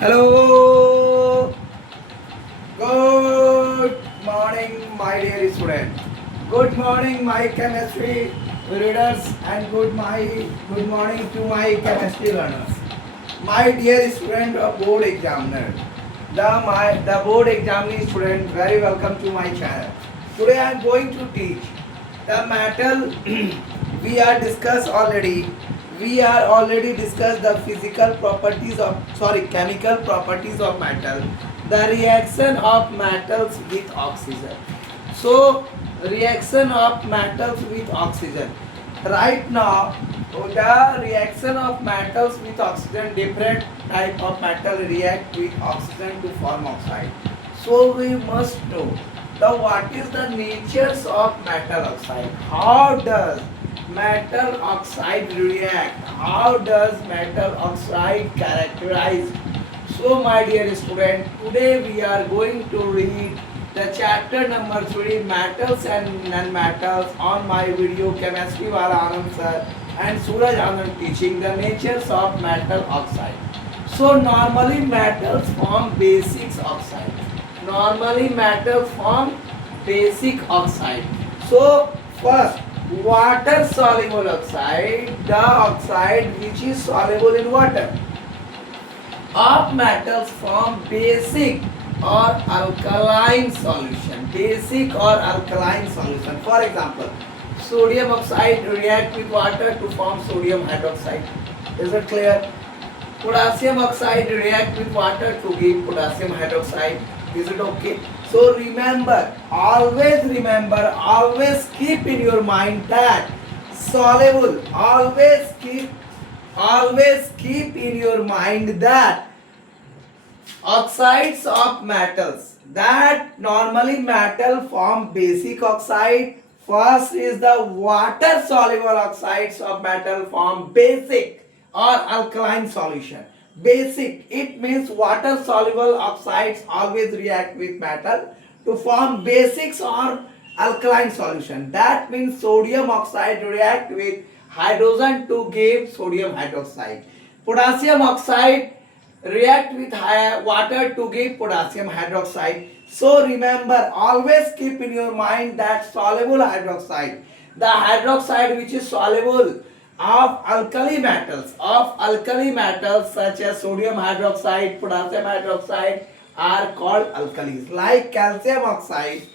Hello, good morning, my dear student. Good morning, my chemistry readers, and good morning to my chemistry learners. My dear student of board examiner, the board examining student, very welcome to my channel. Today I am going to teach the metal we are discussed already. We are already discussed the physical properties of chemical properties of metal, the reaction of metals with oxygen. So reaction of metals with oxygen. Right now, the reaction of metals with oxygen, different type of metal react with oxygen to form oxide. So we must know the what is the natures of metal oxide. How does metal oxide react? How does metal oxide characterize? So my dear student, today we are going to read the chapter number 3, metals and non-metals, on my video chemistry wala Anand sir and Suraj Anand teaching the natures of metal oxide. So normally metals form basic oxide. Normally metals form basic oxide. So first, water soluble oxide, the oxide which is soluble in water. Of metals form basic or alkaline solution. Basic or alkaline solution. For example, sodium oxide react with water to form sodium hydroxide. Is it clear? Potassium oxide react with water to give potassium hydroxide. Is it okay? So remember, always keep in your mind that soluble, always keep in your mind that oxides of metals, that normally metal form basic oxide. First is the water soluble oxides of metal form basic or alkaline solution. Basic, it means water soluble oxides always react with metal to form basics or alkaline solution. That means sodium oxide react with hydrogen to give sodium hydroxide. Potassium oxide react with water to give potassium hydroxide. So remember, always keep in your mind that soluble hydroxide, the hydroxide which is soluble of alkali metals such as sodium hydroxide, potassium hydroxide are called alkalis. Like calcium oxide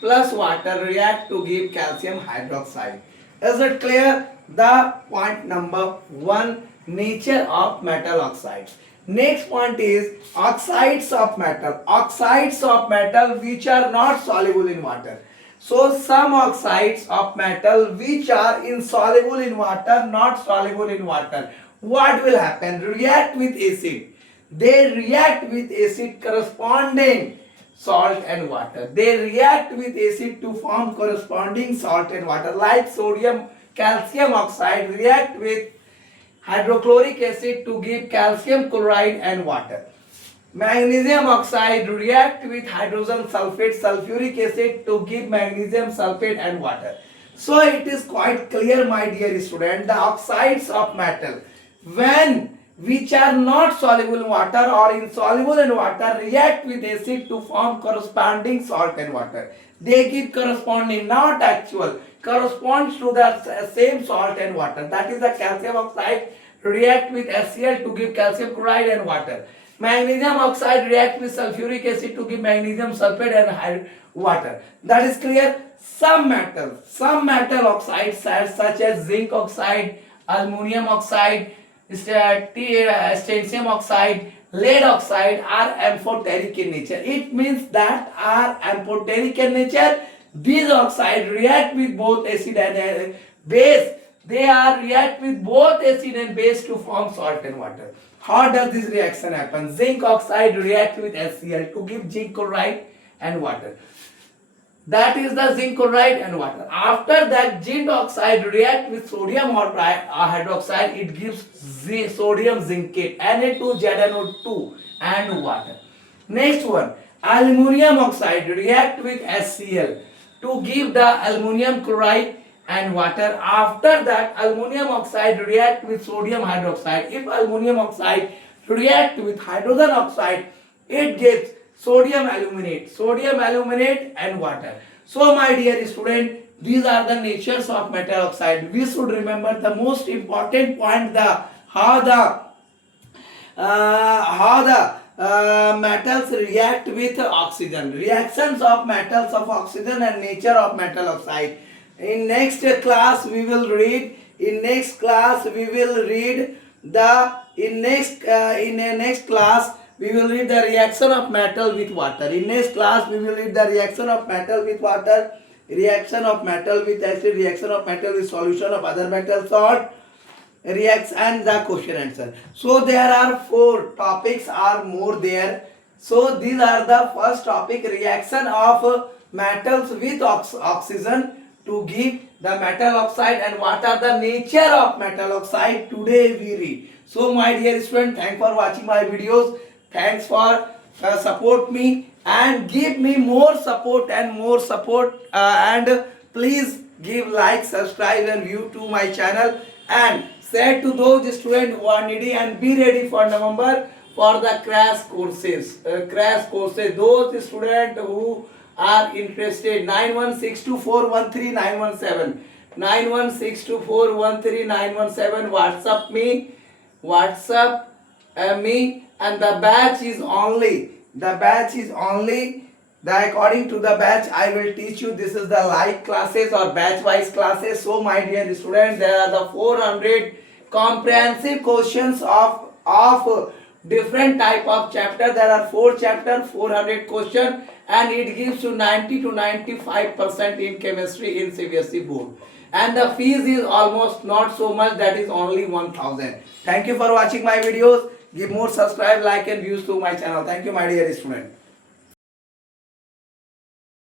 plus water react to give calcium hydroxide. Is it clear? The point number 1, nature of metal oxides. Next point is oxides of metal. Oxides of metal which are not soluble in water. So some oxides of metal which are insoluble in water, not soluble in water. What will happen? React with acid. They react with acid corresponding salt and water. They react with acid to form corresponding salt and water. Like sodium, calcium oxide react with hydrochloric acid to give calcium chloride and water. Magnesium oxide react with hydrogen sulfate, sulfuric acid to give magnesium sulfate and water. So it is quite clear, my dear student, the oxides of metal, when which are not soluble in water or insoluble in water, react with acid to form corresponding salt and water. They give corresponding, not actual, corresponds to the same salt and water. That is the calcium oxide react with HCl to give calcium chloride and water. Magnesium oxide react with sulfuric acid to give magnesium sulfate and water. That is clear. Some metal oxides such as zinc oxide, aluminum oxide, strontium oxide, lead oxide are amphoteric in nature. It means that are amphoteric in nature. These oxides react with both acid and base. They are react with both acid and base to form salt and water. How does this reaction happen? Zinc oxide react with HCl to give zinc chloride and water. That is the zinc chloride and water. After that, zinc oxide react with sodium hydroxide. It gives sodium zincate, Na2ZNO2 and water. Next one, aluminum oxide react with HCl to give the aluminum chloride and water. After that, aluminum oxide react with sodium hydroxide. If aluminum oxide react with hydrogen oxide, it gives sodium aluminate and water. So my dear student, these are the natures of metal oxide. We should remember the most important point, the how the metals react with oxygen, reactions of metals of oxygen and nature of metal oxide. In next class we will read, in a next class we will read the reaction of metal with water. In next class we will read the reaction of metal with water, reaction of metal with acid, reaction of metal with solution of other metal salt, reacts and the question answer. So there are 4 topics are more there. So these are the first topic, reaction of metals with oxygen to give the metal oxide, and what are the nature of metal oxide today we read. So my dear student, thanks for watching my videos, thanks for support me and give me more support and please give like, subscribe and view to my channel, and share to those students who are needy, and be ready for November for the crash courses. Those students who are interested, 9162413917, 9162413917, WhatsApp me, and the batch is only the according to the batch I will teach you. This is the live classes or batch wise classes. So my dear students, there are the 400 comprehensive questions of different type of chapter. There are 4 chapter, 400 question, and it gives you 90 to 95% in chemistry in CBSE board, and the fees is almost not so much, that is only 1000. Thank you for watching my videos. Give more subscribe, like and views to my channel. Thank you my dear student.